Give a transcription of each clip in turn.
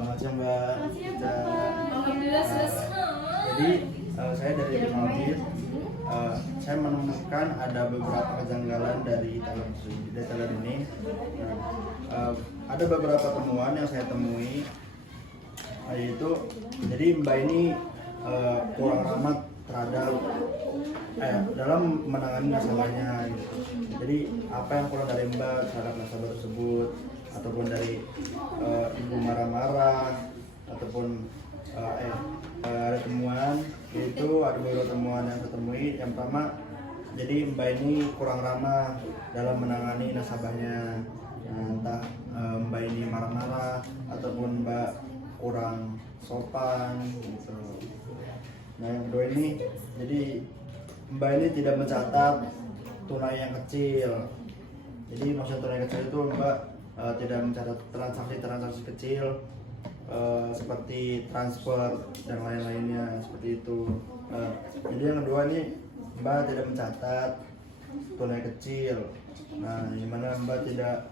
Selamat siang Mbak. Selamat siang Bapak. Alhamdulillah selesai. Jadi saya dari tim audit, saya menemukan ada beberapa kejanggalan dari teller ini. Ada beberapa temuan yang saya temui, yaitu jadi Mbak ini kurang ramah terhadap dalam menangani nasabahnya gitu. Jadi apa yang kurang dari Mbak terhadap nasabah tersebut, ataupun dari ibu marah-marah, ataupun ada temuan, yaitu ada beberapa temuan yang saya temui. Yang pertama, jadi Mbak ini kurang ramah dalam menangani nasabahnya. Entah Mbak ini marah-marah ataupun Mbak kurang sopan gitu. Nah yang kedua ini, jadi Mbak ini tidak mencatat tunai yang kecil. Jadi maksud tunai kecil itu Mbak tidak mencatat transaksi kecil seperti transfer dan lain-lainnya seperti itu. Jadi yang kedua ini Mbak tidak mencatat tunai kecil. Nah, di mana Mbak tidak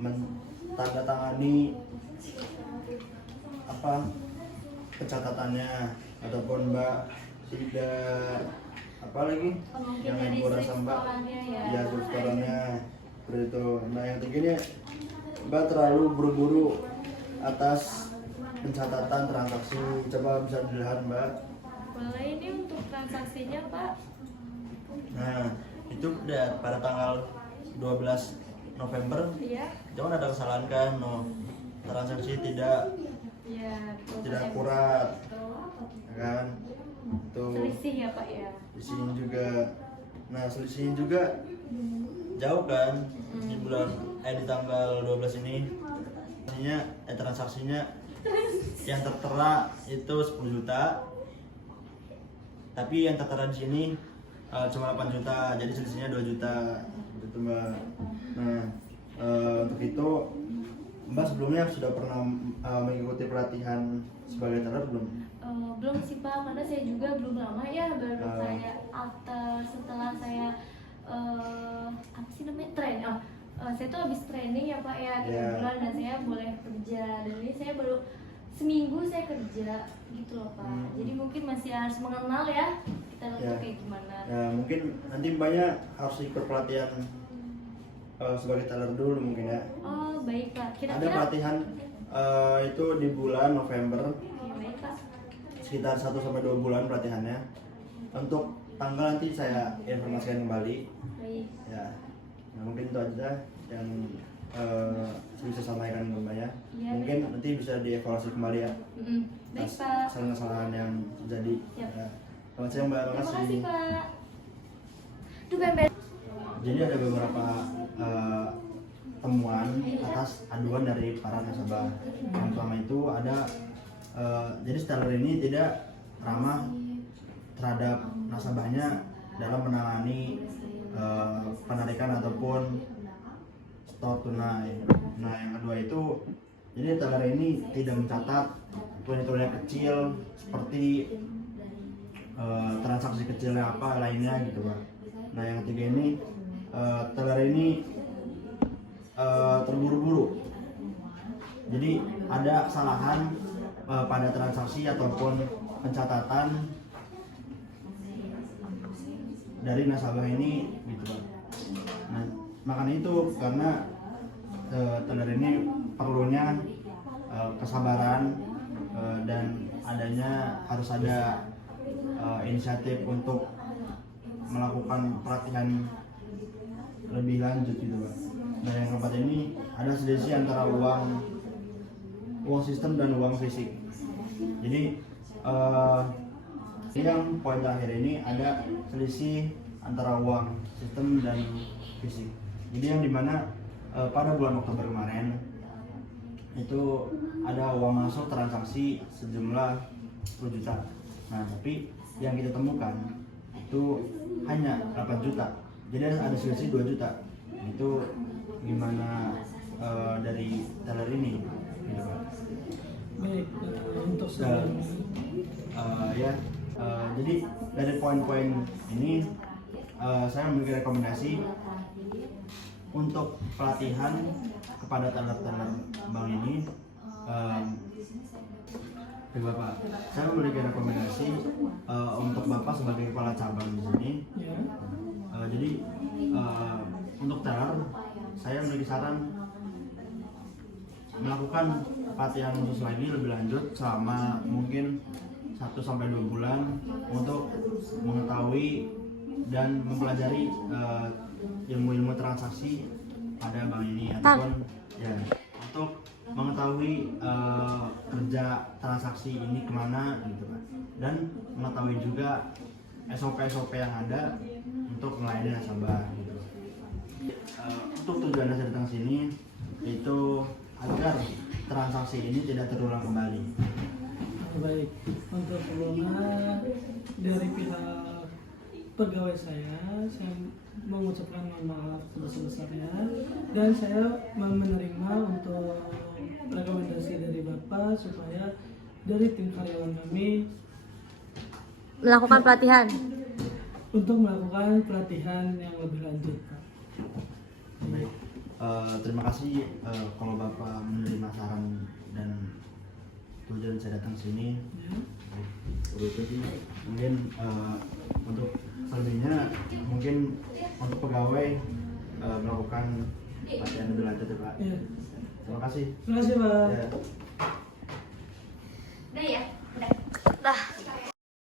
mentandatangani pencatatannya, ataupun Mbak tidak yang ibu rasa Mbak ya restorannya seperti itu. Nah yang ketiga ini Mbak terlalu buru-buru atas pencatatan transaksi. Coba bisa dilihat Mbak. Boleh, ini untuk transaksinya Pak. Nah itu pada tanggal 12 November. Iya. Jangan ada kesalahan kan, transaksi tidak akurat kan. Tuh. Selisih ya Pak ya. Selisihnya juga. Nah, selisihnya juga jauh kan di di tanggal 12 ini. Transaksinya yang tertera itu 10 juta. Tapi yang tertera di sini cuma 8 juta. Jadi selisihnya 2 juta. Gitu, Mbak. Nah, untuk itu Mbak sebelumnya sudah pernah mengikuti pelatihan sebagai teller belum? Belum sih Pak, karena saya juga belum lama ya, baru kayak setelah saya saya tuh habis training ya Pak ya, 3 bulan, dan saya boleh kerja, dan ini saya baru seminggu saya kerja gitu loh Pak. Jadi mungkin masih harus mengenal ya kita tuh kayak gimana. Ya mungkin nanti Mbaknya harus ikut pelatihan sebagai teller dulu mungkin ya. Oh baik Pak. Ada pelatihan itu di bulan November. Ya, baik Pak. Sekitar 1-2 bulan pelatihannya. Untuk tanggal nanti saya informasikan kembali. Baik. Ya. Nah, mungkin itu aja yang bisa sampaikan ke Mbak ya. Ya, mungkin baik, nanti bisa dievaluasi kembali ya. Baik Pak. Kesalahan yang terjadi. Ya. Selamat siang Mbak. Terima Makasih. kasih Pak. Duh bembe. Jadi ada beberapa temuan atas aduan dari para nasabah. Yang pertama itu ada jadi teller ini tidak ramah terhadap nasabahnya dalam menangani penarikan ataupun store tunai. Nah yang kedua itu jadi teller ini tidak mencatat tunai kecil seperti transaksi kecilnya apa lainnya gitu Pak. Nah yang ketiga ini teller ini terburu-buru. Jadi ada kesalahan pada transaksi ataupun pencatatan dari nasabah ini gitu Pak. Nah, makanya itu karena teller ini perlunya kesabaran dan adanya harus ada inisiatif untuk melakukan pelatihan lebih lanjut gitu Pak. Nah yang keempat ini ada selisih antara uang sistem dan uang fisik. Jadi yang poin terakhir ini ada selisih antara uang sistem dan fisik. Jadi yang dimana pada bulan Oktober kemarin itu ada uang masuk transaksi sejumlah 10 juta. Nah tapi yang kita temukan itu hanya 8 juta. Jadi ada selisih 2 juta. Itu gimana dari teller ini gitu Pak. Baik, untuk jadi dari poin-poin ini saya memiliki rekomendasi untuk pelatihan kepada teller-teller bank ini Dari Bapak, saya memberikan rekomendasi untuk Bapak sebagai kepala cabang di sini. Ya. Jadi untuk teror, saya memiliki saran melakukan pelatihan khusus lagi lebih lanjut selama mungkin 1-2 bulan untuk mengetahui dan mempelajari ilmu-ilmu transaksi pada bank ini ataupun ya untuk mengetahui kerja transaksi ini kemana gitu kan, dan mengetahui juga SOP yang ada untuk melayani nasabah gitu. Untuk tujuan saya datang sini itu agar transaksi ini tidak terulang kembali. Baik, untuk sebelumnya dari pihak pegawai saya mengucapkan mohon maaf sebesar-besarnya, dan saya menerima untuk rekomendasi dari Bapak supaya dari tim karyawan kami Melakukan pelatihan. untuk melakukan pelatihan yang lebih lanjut, Pak. Baik, terima kasih kalau Bapak menerima saran dan tujuan saya datang sini. Ya. Itu sih mungkin untuk selebihnya mungkin untuk pegawai melakukan pelatihan lebih lanjut ya Pak. Ya. Terima kasih. Terima kasih, Pak. Ya. Udah ya? Udah.